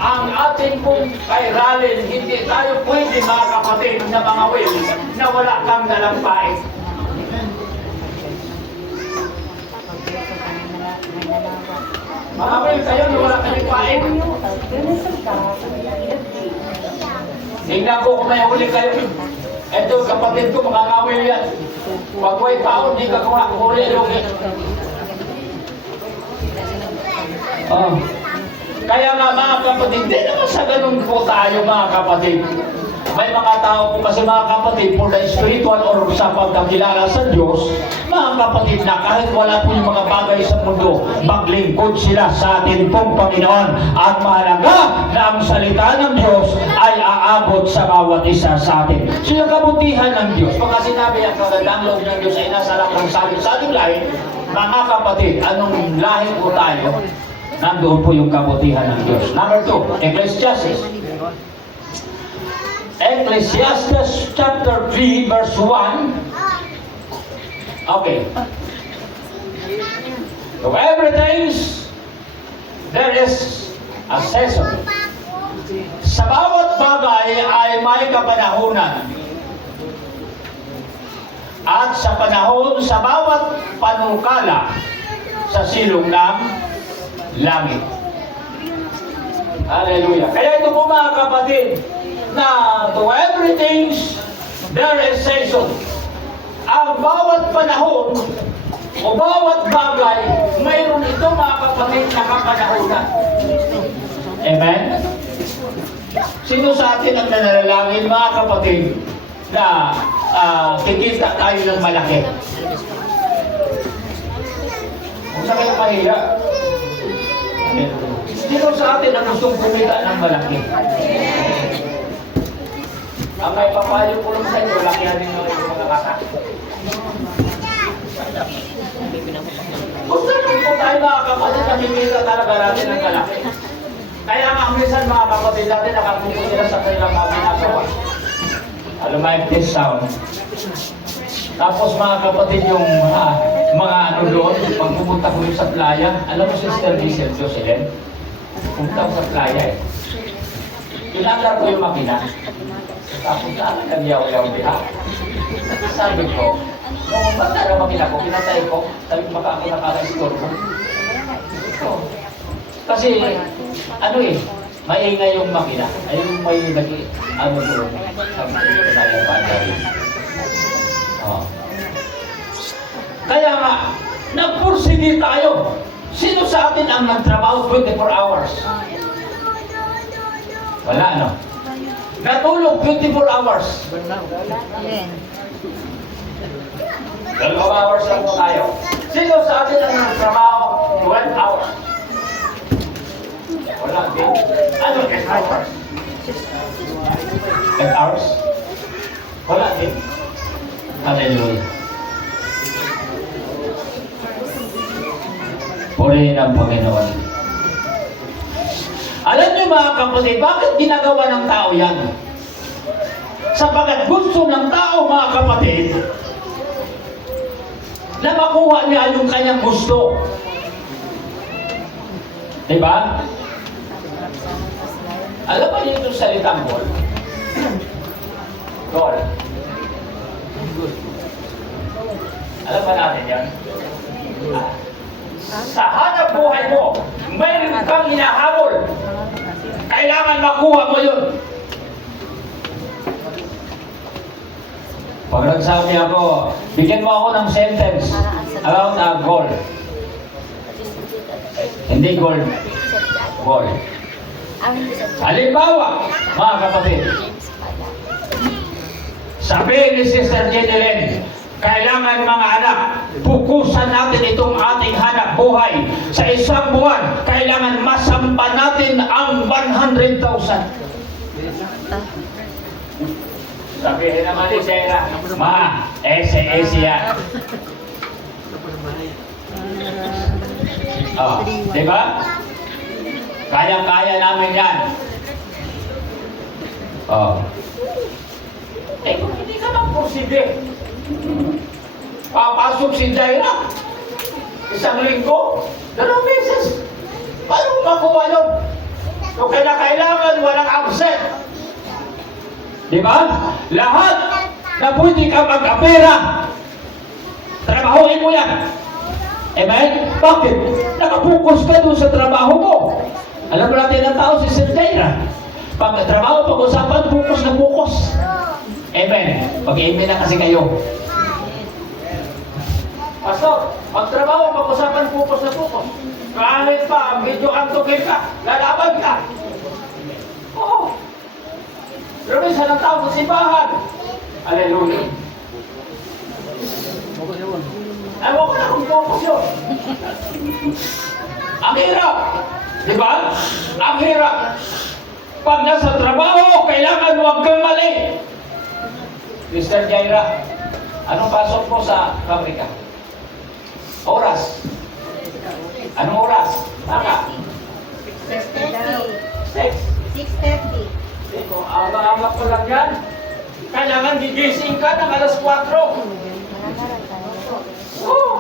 ang ating pong kairalin, hindi tayo pwede mga kapatid na mga will na wala kang dalang pain. Mga will kayo na wala kang pain. Tingnan ko kung may huli kayo. Ito kapatid ko, mga kawil yan. Pag may taon, di ka kuha, huli lugi. Oh. Kaya nga mga kapatid, di naman sa ganun po tayo mga kapatid. May mga tao po kasi mga kapatid, for the spiritual or sa pagkakilala sa Diyos, mga kapatid na kahit wala po yung mga bagay sa mundo, maglingkod sila sa atin pong Panginoon. At mahalaga na ang salita ng Diyos ay aabot sa bawat isa sa atin. So yung kabutihan ng Diyos, pagka sinabi ang kagandang loob ng Diyos ay nasa lakang sabi sa ating lahi, mga kapatid, anong lahi po tayo? Nandoon po yung kabutihan ng Diyos. Number 2, Ecclesiastes. Ecclesiastes chapter 3 verse 1. Okay. To everything there is a season. Sa bawat bagay ay may kapanahunan. At sa panahon sa bawat panukala sa silong ng langit. Hallelujah. Kaya ito po mga kapatid, na to everything there is season. Ang bawat panahon o bawat bagay, mayroon ito mga kapatid na kapanahunan. Amen? Sino sa atin ang nananalangin mga kapatid na kikita tayo ng malaki? Kung sa kayo mahirap, sino sa atin ang gustong kumita ng malaki? Ang may papayo po lang sa inyo, lakihan din mo yung mga kasa. Gusto rin po tayo mga kapatid, namimita talaga natin ng kalaki. Kaya nga minsan mga kapatid natin, nakapunto sila sa kanilang mga ginagawa. Alam mo yung this sound. Tapos mga kapatid yung mga ano doon, pag pumunta ko sa playa, alam mo Sister Diesel Jocelyn, pumunta ko sa playa eh. Pinaglar ko yung makina. Tapos saan nag-yaw-yaw diha? Sabi ko, kung ba't na makina ko, pinatay ko, sabi ko baka ako nakaka-store ko. Kasi, ano eh, maingay yung makina. Ayun may ano doon, sabi ko, pinagpanda rin. Kaya nga, nagpursige tayo. Sino sa atin ang nagtrabaho 24 hours? Wala, no? Natulog 24 hours. 12 hours lang po tayo. Sino sa atin ang nagtrabaho 12 hours? Wala din. Ano 10 hours? 10 hours? Wala din. Hallelujah. Purihin ang Panginoon. Alam niyo mga kapatid, bakit ginagawa ng tao yan? Sapagat gusto ng tao mga kapatid na makuha niya yung kanyang gusto. Diba? Alam mo niyo itong salitang goal? Goal. Alam ba natin yan? Sa hanap buhay mo, mayroon kang hinahabol. Kailangan makuha mo yun. Pag nagsabi ako, bigyan mo ako ng sentence around a goal. Hindi goal. Goal. Halimbawa, mga kapatid, sabi ni Sister Jeneline, kailangan mga anak, pukusan natin itong ating hanap buhay. Sa isang buwan, kailangan masamba natin ang 100,000. Sabihin naman ni Sarah, ma, ese yan. Oh, di ba? Kayang-kaya namin yan. Oh. Eh, kung hindi ka magpursige, papasok si Jaira, isang linggo, 2 beses. Paano makuha yun? Kung kailangan, walang absent. Di ba? Lahat na pwede ka mag-apera, trabahoin mo yan. Amen? Bakit? Nakapokus ka doon sa trabaho mo. Alam mo natin ang tao si Sir Jaira. Pag trabaho, pag-usapan, bukus na bukus. Amen. Pag-amen na kasi kayo. Pastor, pag-trabaho, pag-usapan, bukus na bukus. Kahit pa, medyo antukin ka, lalaban ka. Oo. Pero minsan ang tao sa simbahan. Hallelujah. Ewan ko na kung focus yun. Ang hirap. Di ba? Ang hirap. Pag nasa trabaho, kailangan huwag kang mali. Mr. Jaira, anong pasok mo sa pabrika? Oras. Anong oras? Tama. 6:30. Kung ama-ama ko lang yan, kailangan gigising ka ng alas 4. Oo.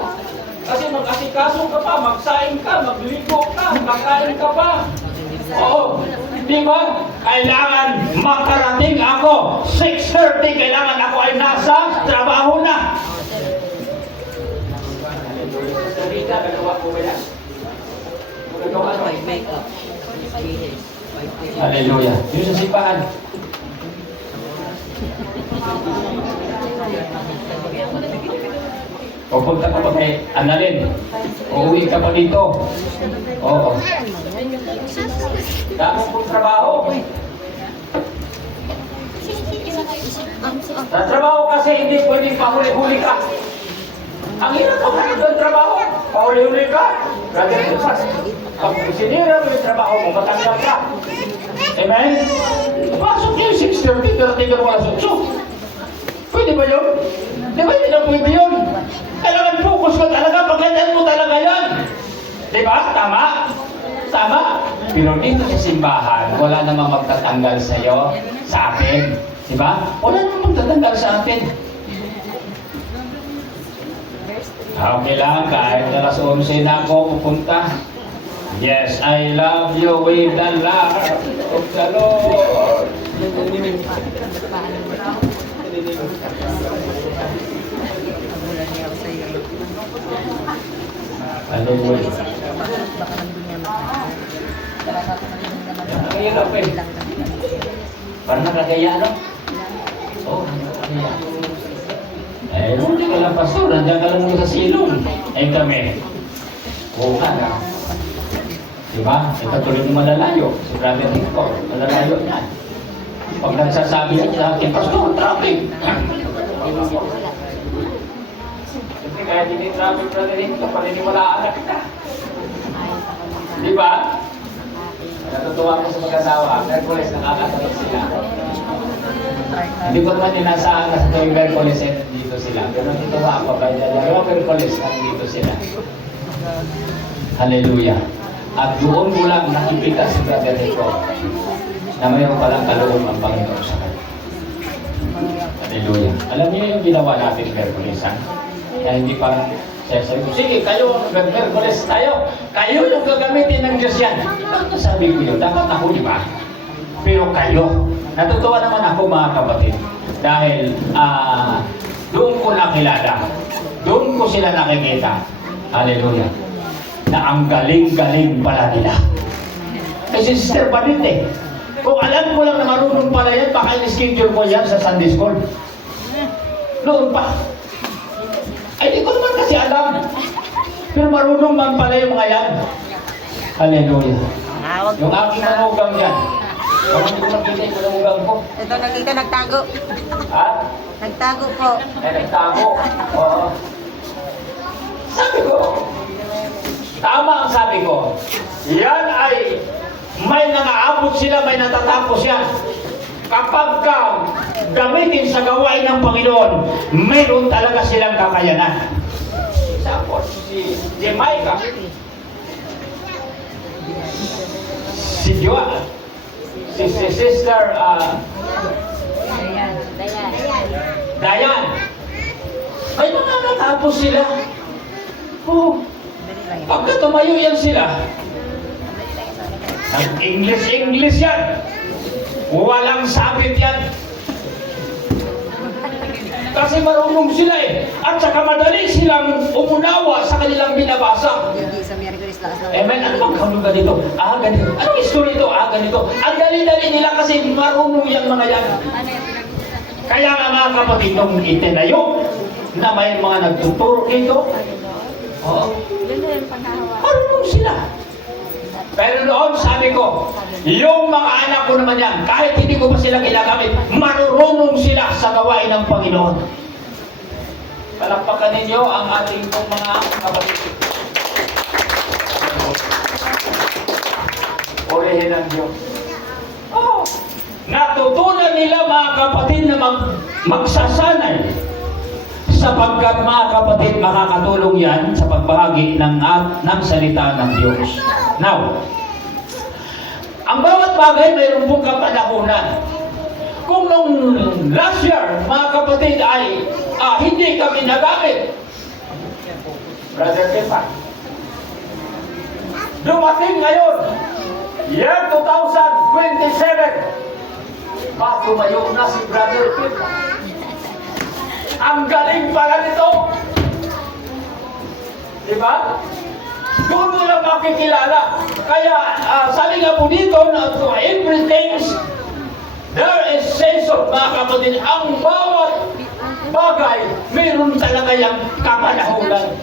Kasi mag-asikaso ka pa, magsaing ka, magligo ka, makain ka pa. Oo. Di ba? Kailangan makarating ako. 6:30, kailangan ako ay nasa trabaho na. Salita, nagawa ko ba yan? Nagawa ko. Hallelujah. Yun sa simbahan. Pupunta ka pa kay Annalyn. Uuwi ka pa dito. Oo. Damo pong trabaho. Sa trabaho kasi hindi pwedeng pahuli-huli ka. Ang hirap ang ng trabaho. Pahuli-huli ka. Brother Lucas, pag sinira mo yung trabaho mo, matanggal ka. Amen? Pasok yung 6:30, darating ka mga sutso. Pwede ba yun? Di ba hindi na pwede yun? Kailangan focus ka talaga, pagkailan mo talaga yan. Di ba? Tama? Tama? Pero dito sa simbahan, wala namang magtatanggal sa'yo, sa atin. Di ba? Wala namang magtatanggal sa atin. Okay lang, kahit alas 11 na ako pupunta. Yes, I love you with the love of the Lord. Hallelujah. Ang hirap eh. Parang nakagaya, no? Oo, nakagaya. Eh, hindi ka lang pastor, nandiyan ka lang muna sa silong. Eh kami, buka na. Diba? Ito tuloy mo malalayo. Si Brother Hector, malalayo yan. Pag nagsasabi niya sa akin, pastor, traffic. Siyempre, kaya hindi traffic, Brother Hector, paniniwalaan na kita. Diba? Natutuwa ko sa mag-asawa, Merkules, nakakatalit sila. Hindi ko naman inasahan na sa tuwing Merkules dito sila. Pero natutuwa ako, kaya Merkules dito sila. Hallelujah. At doon mo lang nakikita si Brother Hector na mayroon palang kaloob ang Panginoon sa kanya. Hallelujah. Alam niyo yung ginawa natin Merkules, ha? Kaya hindi parang sabi ko, sige, kayo, Merkules tayo. Kayo yung gagamitin ng Diyos yan. Bakit sabi ko yun? Dapat ako, di ba? Pero kayo. Natutuwa naman ako, mga kapatid. Dahil doon ko nakilala. Doon ko sila nakikita. Hallelujah. Na ang galing-galing pala nila. Kasi Sister Panit eh. Kung alam ko lang na marunong pala yan, baka in-schedule ko yan sa Sunday School. Noon pa. Ay, di ko naman kasi alam. Pero marunong man pala yung mga yan. Hallelujah. Yung aking manugang yan. Kung hindi ko nakita yung manugang ko. Ito nakita, nagtago. Ha? Nagtago po. Ay, nagtago. Oo. Sabi ko, tama ang sabi ko. Yan ay may nangaabot sila, may natatapos yan. Kapag ka gamitin sa gawain ng Panginoon, mayroon talaga silang kakayanan. Example, si Jamaica. Si Joa. Si Sister Dayan. May mga natapos sila. Oh. Pagka tumayo yan sila, Nag-English yan. Walang sabit yan. Kasi marunong sila eh. At saka madali silang umunawa sa kanilang binabasa. Hindi sa Miyerkules lakas na. Amen. Ano bang kanuga dito? Ganito. Anong history ito? Ganito. Ang dali-dali nila kasi marunong yung mga yan. Kaya nga mga kapatid, nung itinayo na may mga nagtuturo dito, Yun na yung panghahawa. marunong sila. Pero noon, sabi ko, yung mga anak ko naman yan, kahit hindi ko pa sila ginagamit, marunong sila sa gawain ng Panginoon. Palakpakan ninyo ang ating pong mga kapatid. Purihin ang Diyos. Natutunan nila mga kapatid na magsasanay sapagkat mga kapatid, makakatulong yan sa pagbahagi ng salita ng Diyos. Now, ang bawat bagay mayroon pong kapanahunan. Kung nung last year, mga kapatid, ay hindi kami nagamit, Brother Kepa, dumating ngayon, year 2027, tumayo na si Brother Kepa. Ang galing pala nito. Diba? Doon mo lang makikilala. Kaya, sabi nga po dito, na to everything, there is season, mga kapatid. Ang bawat bagay, mayroon talaga yung kapanahunan.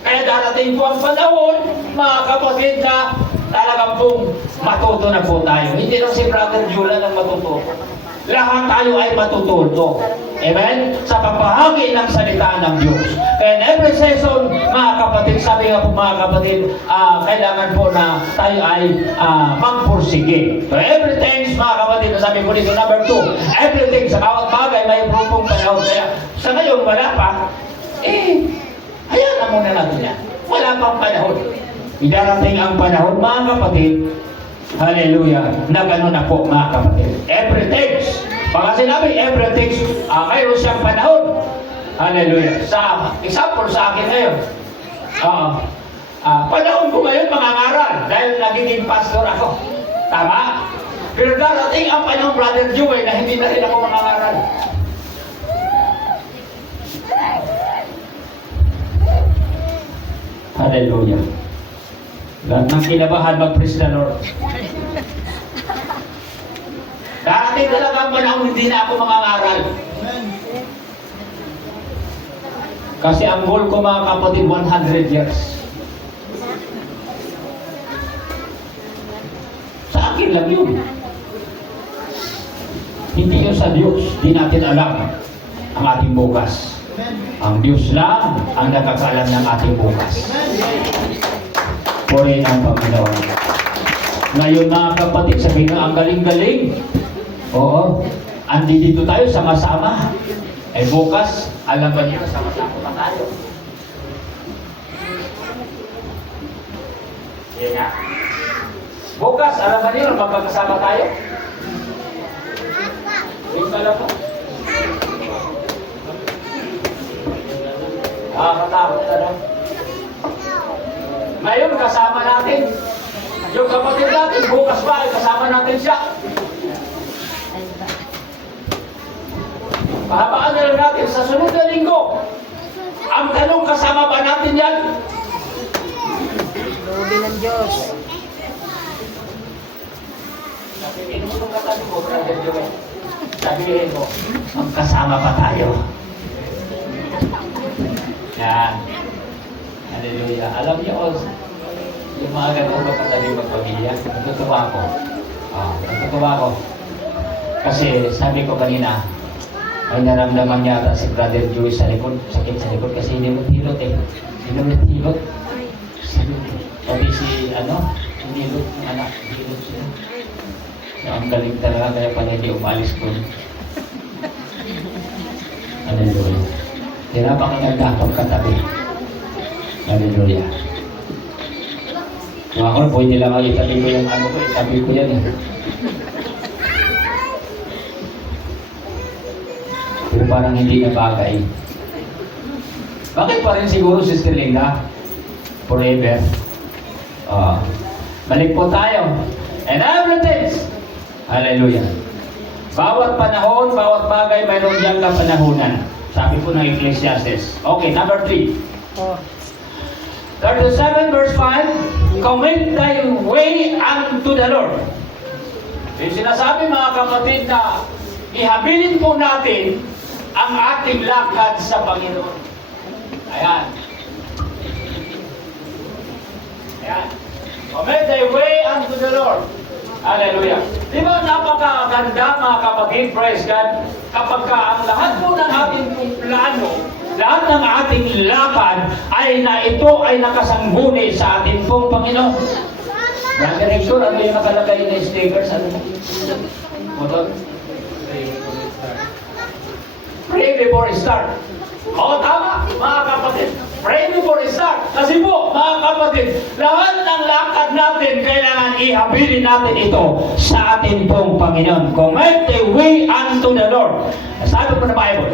Kaya darating po ang panahon, mga kapatid, na talagang pong matuto na po tayo. Hindi lang si Brother Julan ang matuto. Lahat tayo ay matututo. Amen? Sa pagbahagi ng salita ng Diyos. Kaya in every season, mga kapatid, sabi nga po mga kapatid, kailangan po na tayo ay magpursige. So everything, mga kapatid, sabi ko dito, number 2, everything, sa bawat bagay, may pong panahon. Kaya sa ngayon, wala pa, hayaan na muna natin yan. Wala pang panahon. Idarating ang panahon, mga kapatid, hallelujah, na gano'n na po mga kapatid. Everything. Pagka sinabi, everything, mayroon siyang panahon. Hallelujah. Sa example sa akin ngayon, panahon ko ngayon mangangaral dahil nagiging pastor ako. Tama? Pero darating ang panahon, Brother Joey, na hindi na rin ako mangangaral. Hallelujah. Lahat ng kinabahan, mag-praise the Lord. Darating talaga ang panahon, hindi na ako mangangaral. Kasi ang goal ko, mga kapatid, 100 years. Sa akin lang yun. Hindi yun sa Diyos. Di natin alam ang ating bukas. Ang Diyos lang ang nakakaalam ng ating bukas. Purihin ang Panginoon. Ngayon mga kapatid, sabihin nga, ang galing-galing. Oo. Andi dito tayo, sama-sama. Eh bukas, alam ba niyo, sama-sama pa tayo. Yan nga. Bukas, alam ba niyo, magkakasama tayo. Wait pala po. Katakot na lang. Ngayon, kasama natin. Yung kapatid natin, bukas pa, kasama natin siya. Pahabaan na lang natin sa sunod na linggo. Ang tanong, kasama ba natin yan? Lobe ng Diyos. Sabihin mo itong katabi mo, Brother Joel. Sabihin mo, magkasama pa tayo. Yan. Hallelujah. Alam niyo, yung mga ganun magkatabi magpamilya, natutuwa ako. Natutuwa ako. Kasi sabi ko kanina, may naramdaman yata si Brother Joey sa likod, sakit sa likod kasi hinilot eh. Hinilot. Sabi si, hinilot ng anak, hinilot siya. So, ang galing talaga, kaya pala hindi umalis ko. Hallelujah. Kaya pakinggan pagkatabi. Hallelujah. Mga kon, pwede lang ako itabi ko yung itabi ko yan eh. Pero parang hindi na bagay. Bakit pa rin siguro, Sister Linda? Forever. Balik po tayo. And everything. Hallelujah. Bawat panahon, bawat bagay, mayroon diyang kapanahunan. Sabi po ng Ecclesiastes. Okay, number 3. Oh. 37 verse 5, commit thy way unto the Lord. Yung sinasabi mga kapatid na ihabilin po natin ang ating lakad sa Panginoon. Ayan. Ayan. Commit thy way unto the Lord. Hallelujah. Di ba napakaganda mga kapatid, praise God, kapag ka ang lahat po ng ating plano, lahat ng ating lakad ay na ito ay nakasangguni sa ating pong Panginoon. Brother Hector, ano yung nakalagay na stickers? Ano? Motor? Pray before you start. Oo, tama, mga kapatid. Pray before you start. Kasi po, mga kapatid, lahat ng lakad natin, kailangan ihabilin natin ito sa ating pong Panginoon. Commit the way unto the Lord. Sabi po na Bible.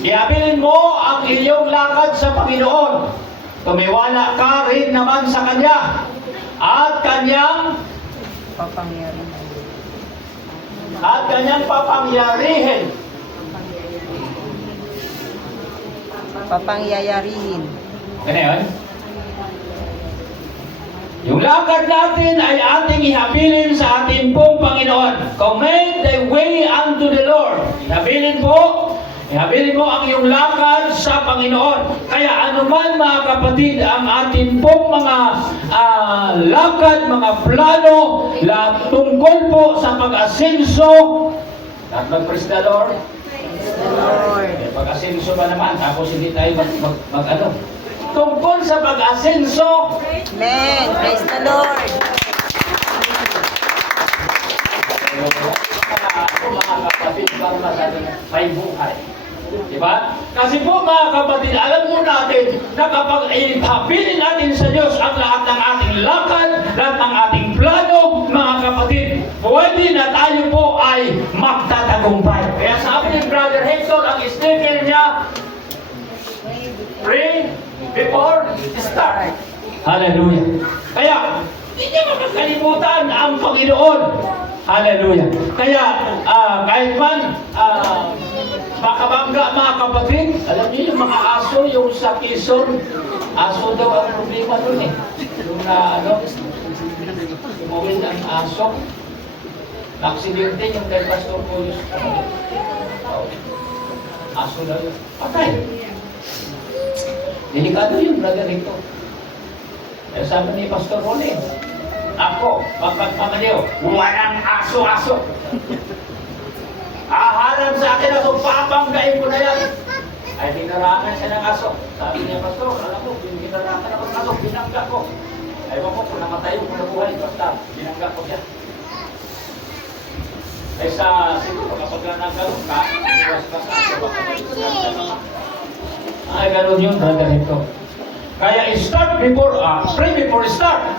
Ihabilin mo ang iyong lakad sa Panginoon. Tumiwala ka rin naman sa Kanya. At Kanyang papangyarihin. Papangyayarihin. Ano yun? Yung lakad natin ay ating ihabilin sa ating pong Panginoon. Commit thy way unto the Lord. Ihabilin mo ang iyong lakad sa Panginoon. Kaya anuman mga kapatid, ang ating pong mga lakad, mga plano, tungkol po sa pag-asenso, at mag-praise the Lord. Lord. Pag-asenso ba naman? Tapos hindi tayo mag-ano? Tungkol sa pag-asenso, Amen. Praise the Lord. mga kapatid, para masabi may buhay. Diba? Kasi po mga kapatid, alam mo natin na kapag ihabilin natin sa Diyos ang lahat ng ating lakad, lahat ng ating plano, mga kapatid, pwede na tayo po ay magtatagumpay. Kaya sabi ni Brother Hector, ang sticker niya, pray before start. Hallelujah. Kaya, hindi niya makakalimutan ang Panginoon. Hallelujah. Kaya, kahit man, makabangga mga kapatid, alam niyo yung mga aso, yung sa Quezon, aso daw ang problema dun eh. Yung tumawid ang aso, na-aksidente yung kay Pastor Puyos. Aso daw yun. Patay. Delikado yung brother ito. Kaya sabi ni Pastor Rone, ako, magpagpamaliw, walang aso-aso. Ahalan sa akin ako, papanggain ko na yan. Ay, dinarangan siya ng aso. Sabi niya, Pastor, alam mo, dinarangan ako ng aso, binangga ko. Ewan ko, kung namatay ko na buhay, basta binangga ko siya. Ay siguro, kapag nagkaroon ka, iwas ka sa aso, ay, ganun yun, brother ito. Kaya start before, pray before start.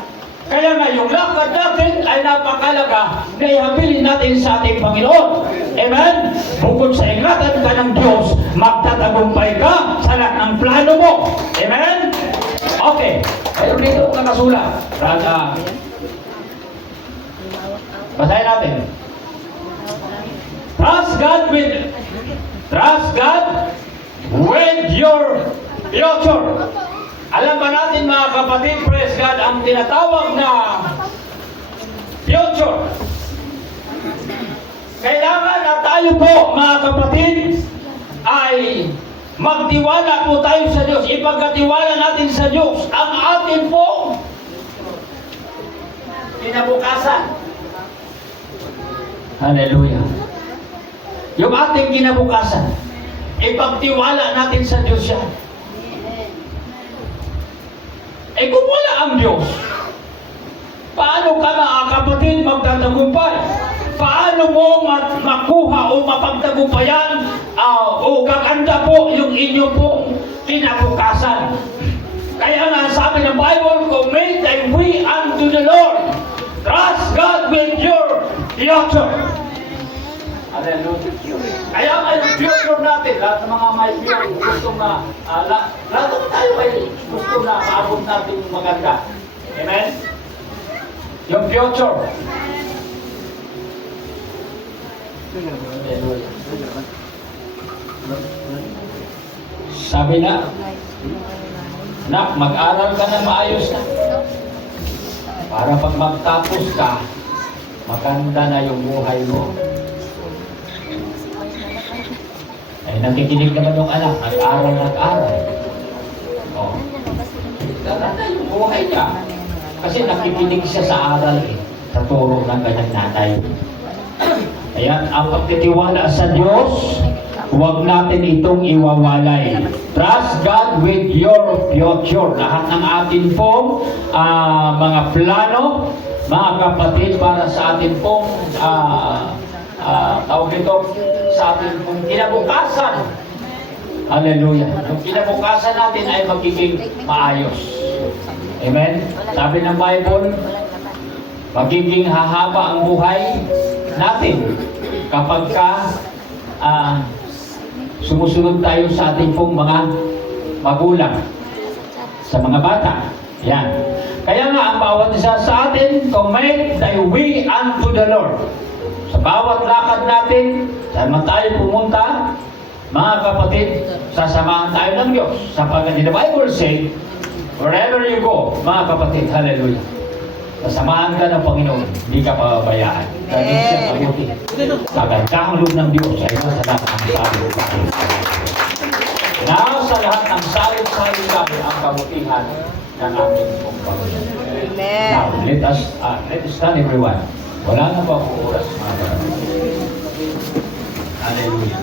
Kaya nga yung lakad natin ay napakalaga na ihabilin natin sa ating Panginoon. Amen? Bukod sa ingatan ka ng Diyos, magtatagumpay ka sa lahat ng plano mo. Amen? Okay. Ayun dito ang nakasulat. Basahin natin. Trust God with your future. Alam ba natin mga kapatid, praise God, ang tinatawag na future. Kailangan na tayo po mga kapatid ay magtiwala po tayo sa Diyos. Ipagkatiwala natin sa Diyos ang ating po kinabukasan. Hallelujah. Yung ating kinabukasan, ipagtiwala natin sa Diyos yan. Eh kung wala ang Diyos, paano ka mga kapatid magtatagumpay? Paano mo makuha o mapagtagumpayan o gaganda po yung inyong pong kinabukasan? Kaya nga sabi ng Bible, commit thy way unto the Lord. Trust God with your future. Hallelujah. Kaya yung future natin, lahat ng mga may future, gusto na, lahat ng tayo ay gusto na maabot natin yung maganda. Amen? Yung future. Hallelujah. Sabi na, nak, mag-aral ka na maayos na. Para pag magtapos ka, maganda na yung buhay mo. Ay, nakikinig naman yung anak, nag-aral. Oh. Maganda yung buhay niya. Kasi nakikinig siya sa aral eh, sa turo ng kanyang nanay. Kaya ang pagtitiwala sa Diyos, huwag natin itong iwawalay. Trust God with your future. Lahat ng atin pong mga plano, mga kapatid, para sa atin pong tawag ito, sa atin pong kinabukasan. Hallelujah. Yung kinabukasan natin ay magiging maayos. Amen? Sabi ng Bible, magiging hahaba ang buhay natin kapag ka sumusunod tayo sa ating pong mga magulang, sa mga bata. Yan. Kaya nga, ang bawat isa sa atin, to make thy way unto the Lord. Sa bawat lakad natin, saan man tayo pumunta, mga kapatid, sasamahan tayo ng Diyos. Sapagkat the Bible say, wherever you go, mga kapatid, hallelujah, sasamahan ka ng Panginoon, hindi ka pababayaan. Dahil siya mabuti. Kagandahang loob ng Diyos ay nasa lahat ng salin-salin. Nasa lahat ng salin-salin kami ang kabutihan ng aming Panginoon. Amen. Now, let us stand everyone. Wala na pa ako oras, mga kapatid. Hallelujah.